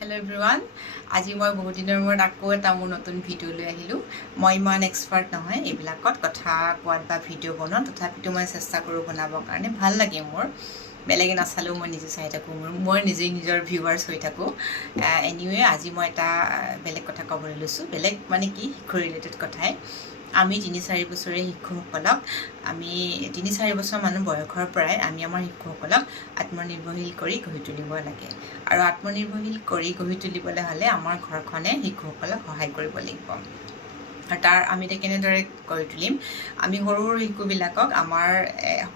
Hello everyone. আজি মই বহুত দিনৰ মূৰত আকৌ এটা মোৰ নতুন ভিডিও লৈ আহিলো। মই ইমান এক্সপাৰ্ট নহয় এইবিলাকত কথা কোৱাত বা ভিডিও বনোৱা, তথাপিতো মই চেষ্টা কৰো বনাবৰ কাৰণে। ভাল লাগে মোৰ। বেলেগে নাচালেও মই নিজে চাই থাকো, মই নিজৰ ভিউৱাৰ্ছ হৈ থাকো। এনিৱে আজি মই এটা বেলেগ কথা ক'বলৈ লৈছো। বেলেগ মানে কি, শিক্ষা ৰিলেটেড কথাই। আমি ৩-৪ বছৰীয়া শিশুসকলক আমি ৩-৪ বছৰ মানুহ বয়সৰ পৰাই আমি আমাৰ শিশুসকলক আত্মনিৰ্ভৰশীল কৰি গঢ়ি তুলিব লাগে। আৰু আত্মনিৰ্ভৰশীল কৰি গঢ়ি তুলিবলৈ হ'লে আমাৰ ঘৰখনে শিশুসকলক সহায় কৰিব লাগিব। আৰু তাৰ আমি এতিয়া কেনেদৰে গঢ়ি তুলিম? আমি সৰু সৰু শিশুবিলাকক আমাৰ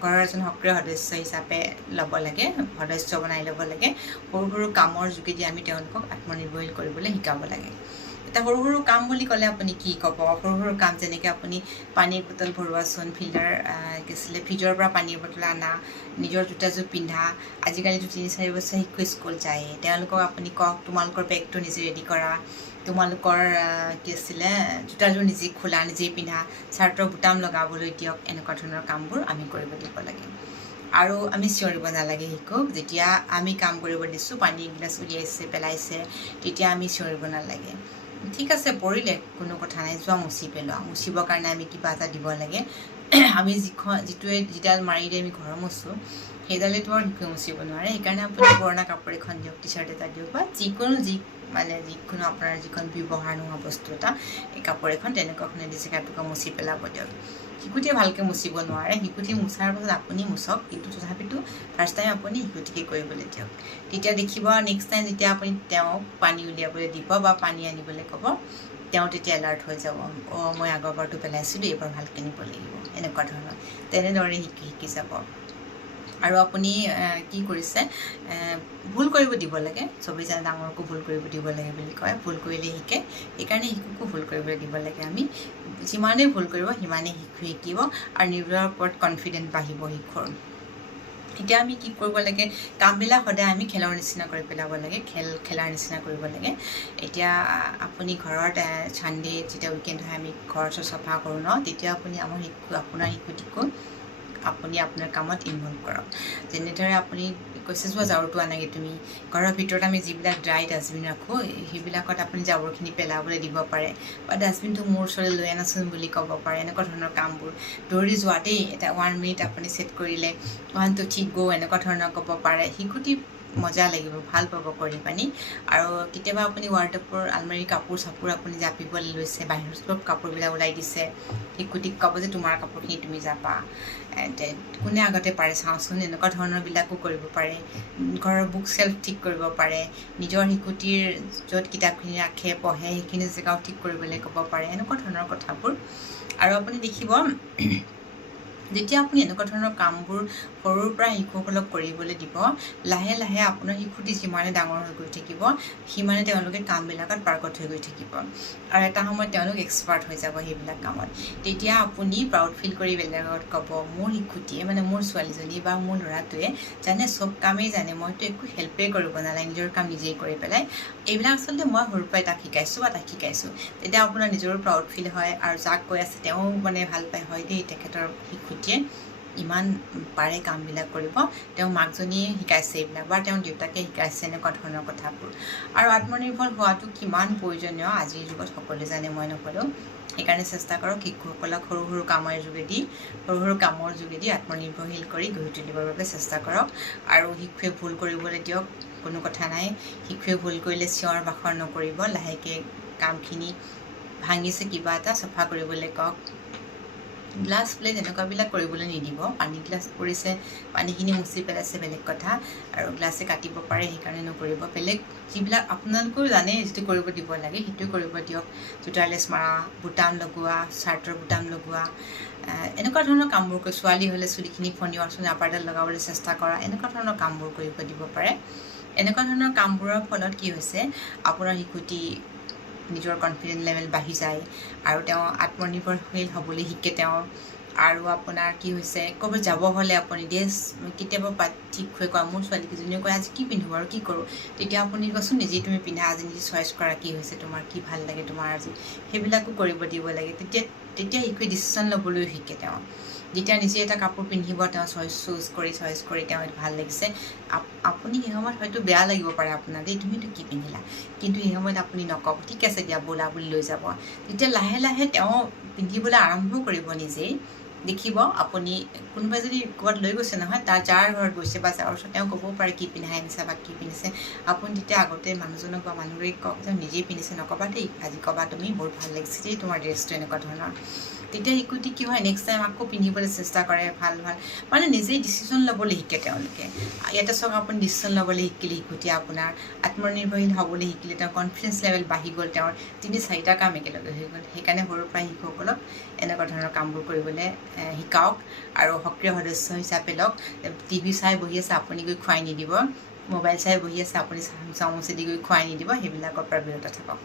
ঘৰৰ এজন সক্ৰিয় সদস্য হিচাপে ল'ব লাগে, সদস্য বনাই ল'ব লাগে। সৰু সৰু কামৰ যোগেদি আমি তেওঁলোকক আত্মনিৰ্ভৰশীল কৰিবলৈ শিকাব লাগে। এটা সৰু সৰু কাম বুলি ক'লে আপুনি কি ক'ব? সৰু সৰু কাম যেনেকৈ আপুনি পানীৰ বটল ভৰোৱাচোন, ফ্ৰিজৰ পৰা পানীৰ বটল অনা, নিজৰ জোতাযোৰ পিন্ধা। আজিকালিতো ৩-৪ বছৰ শিশু স্কুল যায়, তেওঁলোকক আপুনি কওক তোমালোকৰ বেগটো নিজে ৰেডি কৰা, তোমালোকৰ জোতাযোৰ নিজে খোলা, নিজেই পিন্ধা, চাৰ্টৰ বুটাম লগাবলৈ দিয়ক। এনেকুৱা ধৰণৰ কামবোৰ আমি কৰিব দিব লাগে। আৰু আমি চিঞৰিব নালাগে শিশুক। যেতিয়া আমি কাম কৰিব দিছোঁ, পানী গিলাচ উলিয়াইছে পেলাইছে, তেতিয়া আমি চিঞৰিব নালাগে। ঠিক আছে, পৰিলে কোনো কথা নাই, যোৱা মুচি পেলোৱা। মুচিবৰ কাৰণে আমি কিবা এটা দিব লাগে। আমি যিডাল মাৰিলে আমি ঘৰ মুচোঁ, সেইডালেতো আৰু শিশুৱে মুচিব নোৱাৰে। সেইকাৰণে আপুনি পুৰণা কাপোৰ এখন দিয়ক, টি চাৰ্ট এটা দিয়ক, বা যিকোনো আপোনাৰ যিখন ব্যৱহাৰ নোহোৱা বস্তু এটা, এই কাপোৰ এখন তেনেকুৱাখনে দি জেগাটোকে মুচি পেলাব দিয়ক। শিশুটিয়ে ভালকৈ মুচিব নোৱাৰে, শিশুটি মুচাৰ পাছত আপুনি মুচক, কিন্তু তথাপিতো ফাৰ্ষ্ট টাইম আপুনি শিশুটিকে কৰিবলৈ দিয়ক। তেতিয়া দেখিব নেক্সট টাইম যেতিয়া আপুনি তেওঁক পানী উলিয়াবলৈ দিব বা পানী আনিবলৈ ক'ব, তেওঁ তেতিয়া এলাৰ্ট হৈ যাব। মই আগৰবাৰটো পেলাইছিলোঁ, এইবাৰ ভালকৈ নিব লাগিব। এনেকুৱা ধৰণৰ তেনেদৰে শিকি যাব। আৰু আপুনি কি কৰিছে, ভুল কৰিব দিব লাগে। চবেই জানে ডাঙৰকো ভুল কৰিব দিব লাগে বুলি কয়, ভুল কৰিলে শিকে। সেইকাৰণে শিশুকো ভুল কৰিবলৈ দিব লাগে। আমি যিমানেই ভুল কৰিব সিমানেই শিশু শিকিব আৰু নিজৰ ওপৰত কনফিডেন্ট বাঢ়িব শিশুৰ। এতিয়া আমি কি কৰিব লাগে, কামবিলাক সদায় আমি খেলৰ নিচিনা কৰি পেলাব লাগে, খেলাৰ নিচিনা কৰিব লাগে। এতিয়া আপুনি ঘৰত ছানডে যেতিয়া উইকেণ্ড হয় আমি ঘৰ চফা কৰোঁ ন, তেতিয়া আপুনি আপোনাৰ শিশুটিকো আপুনি আপোনাৰ কামত ইনভলভ কৰক। যেনেদৰে আপুনি কৈছে যোৱা জাবৰটো আনাগে তুমি, ঘৰৰ ভিতৰত আমি যিবিলাক ড্ৰাই ডাষ্টবিন ৰাখোঁ, সেইবিলাকত আপুনি জাবৰখিনি পেলাবলৈ দিব পাৰে, বা ডাষ্টবিনটো মোৰ ওচৰলৈ লৈ আনাচোন বুলি ক'ব পাৰে। এনেকুৱা ধৰণৰ কামবোৰ দৌৰি যোৱা দেই, এটা 1 মিনিট আপুনি ছেট কৰিলে 1 2 3 go, এনেকুৱা ধৰণৰ ক'ব পাৰে। শিশুটি মজা লাগিব, ভাল পাব কৰি পানি। আৰু কেতিয়াবা আপুনি ৱাৰ্ডৰোবৰ আলমাৰী কাপোৰ চাপোৰ আপুনি জাপিবলৈ লৈছে, বাহিৰৰ চব কাপোৰবিলাক ওলাই দিছে, শিশুটিক ক'ব যে তোমাৰ কাপোৰখিনি তুমি জাপা, কোনে আগতে পাৰে চাওঁচোন। এনেকুৱা ধৰণৰবিলাকো কৰিব পাৰে। ঘৰৰ বুক চেল্ফ ঠিক কৰিব পাৰে, নিজৰ শিশুটিৰ য'ত কিতাপখিনি ৰাখে পঢ়ে সেইখিনি জেগাও ঠিক কৰিবলৈ ক'ব পাৰে। এনেকুৱা ধৰণৰ কথাবোৰ। আৰু আপুনি দেখিব যেতিয়া আপুনি এনেকুৱা ধৰণৰ কামবোৰ সৰুৰ পৰা শিশুসকলক কৰিবলৈ দিব, লাহে লাহে আপোনাৰ শিশুটি যিমানে ডাঙৰ হৈ গৈ থাকিব, সিমানে তেওঁলোকে কামবিলাকত পাৰ্গত হৈ গৈ থাকিব। আৰু এটা সময়ত তেওঁলোক এক্সপাৰ্ট হৈ যাব সেইবিলাক কামত। তেতিয়া আপুনি প্ৰাউড ফিল কৰি বেলেগত ক'ব, মোৰ শিশুটিয়ে মানে মোৰ ছোৱালীজনী বা মোৰ ল'ৰাটোৱে জানে, চব কামেই জানে, মইতো একো হেল্পেই কৰিব নালাগে, নিজৰ কাম নিজেই কৰি পেলাই। এইবিলাক আচলতে মই সৰুৰ পৰাই তাক শিকাইছোঁ বা তাক শিকাইছোঁ। তেতিয়া আপোনাৰ নিজৰো প্ৰাউড ফিল হয়, আৰু যাক কৈ আছে তেওঁ মানে ভাল পায়, হয় দেই তেখেতৰ শিশুটিয়ে ইমান পাৰে কামবিলাক কৰিব, তেওঁ মাকজনীয়ে শিকাইছে এইবিলাক, বা তেওঁৰ দেউতাকে শিকাইছে, এনেকুৱা ধৰণৰ কথাবোৰ। আৰু আত্মনিৰ্ভৰ হোৱাটো কিমান প্ৰয়োজনীয় আজিৰ যুগত সকলোৱে জানে, মই নক'লেও। সেইকাৰণে চেষ্টা কৰক শিশুসকলক সৰু সৰু কামৰ যোগেদি আত্মনিৰ্ভৰশীল কৰি গঢ়ি তুলিবৰ বাবে চেষ্টা কৰক। আৰু শিশুৱে ভুল কৰিবলৈ দিয়ক, কোনো কথা নাই। শিশুৱে ভুল কৰিলে চিঞৰ বাখৰ নকৰিব, লাহেকৈ কামখিনি ভাঙিছে কিবা এটা চফা কৰিবলৈ কওক। গ্লাছ প্লেট এনেকুৱাবিলাক কৰিবলৈ নিদিব। পানী গ্লাছ পৰিছে, পানীখিনি মুচি পেলাইছে বেলেগ কথা, আৰু গ্লাছে কাটিব পাৰে সেইকাৰণে নকৰিব। বেলেগ যিবিলাক আপোনালোকেও জানে যিটো কৰিব দিব লাগে সেইটো কৰিব দিয়ক। জোতাৰ লেচ মাৰা, বুটাম লগোৱা, চাৰ্টৰ বুটাম লগোৱা, এনেকুৱা ধৰণৰ কামবোৰ কৰি, ছোৱালী হ'লে চুলিখিনি ফণিওৱাচোন, আপাৰডাল লগাবলৈ চেষ্টা কৰা, এনেকুৱা ধৰণৰ কামবোৰ কৰিব দিব পাৰে। এনেকুৱা ধৰণৰ কামবোৰৰ ফলত কি হৈছে, আপোনাৰ শিশুটি নিজৰ কনফিডেন্স লেভেল বাঢ়ি যায়, আৰু তেওঁ আত্মনিৰ্ভৰশীল হ'বলৈ শিকে তেওঁ। আৰু আপোনাৰ কি হৈছে, ক'ৰবাত যাব হ'লে আপুনি কেতিয়াবা ঠিক হৈ কয়, মোৰ ছোৱালীকেইজনীয়ে কয় আজি কি পিন্ধো আৰু কি কৰোঁ, তেতিয়া আপুনি কচোন নিজেই তুমি পিন্ধা, আজি নিজে চইচ কৰা কি হৈছে তোমাৰ, কি ভাল লাগে তোমাৰ আজি, সেইবিলাকো কৰিব দিব লাগে। তেতিয়া শিশুৱে ডিচিশ্যন ল'বলৈও শিকে তেওঁ। যেতিয়া নিজে এটা কাপোৰ পিন্ধিব তেওঁ চইচ কৰি তেওঁ ভাল লাগিছে আপুনি সেই সময়ত হয়তো বেয়া লাগিব পাৰে আপোনাৰ দেই তুমিতো কি পিন্ধিলা কিন্তু সেই সময়ত আপুনি নক'ব ঠিক আছে দিয়া ব'লা বুলি লৈ যাব তেতিয়া লাহে লাহে তেওঁ পিন্ধিবলৈ আৰম্ভ কৰিব নিজেই দেখিব আপুনি কোনোবাই যদি ক'ৰবাত লৈ গৈছে নহয় তাৰ যাৰ ঘৰত গৈছে বা যাৰ ওচৰত তেওঁ ক'ব পাৰে কি পিন্ধাই আনিছে বা কি পিন্ধিছে আপুনি তেতিয়া আগতে মানুহজনক বা মানুহগৰাকীক কওক যে নিজেই পিন্ধিছে নক'বা দেই আজি ক'বা তুমি বহুত ভাল লাগিছে দেই তোমাৰ ড্ৰেছটো এনেকুৱা ধৰণৰ তেতিয়া শিশুটি কি হয় নেক্সট টাইম আকৌ পিন্ধিবলৈ চেষ্টা কৰে ভাল মানে নিজেই ডিচিশ্যন ল'বলৈ শিকে তেওঁলোকে ইয়াতে চাওক আপুনি ডিচিশ্যন ল'বলৈ শিকিলে শিশুটিয়ে আপোনাৰ আত্মনিৰ্ভৰশীল হ'বলৈ শিকিলে তেওঁৰ কনফিডেঞ্চ লেভেল বাঢ়ি গ'ল তেওঁৰ 3-4টা কাম একেলগে হৈ গ'ল সেইকাৰণে সৰুৰ পৰা শিশুসকলক এনেকুৱা ধৰণৰ কামবোৰ কৰিবলৈ শিকাওক আৰু সক্ৰিয় সদস্য হিচাপে লওক টিভি চাই বহি আছে আপুনি গৈ খুৱাই নিদিব মোবাইল চাই বহি আছে আপুনি চামুচেদি গৈ খুৱাই নিদিব সেইবিলাকৰ পৰা বিৰত থাকক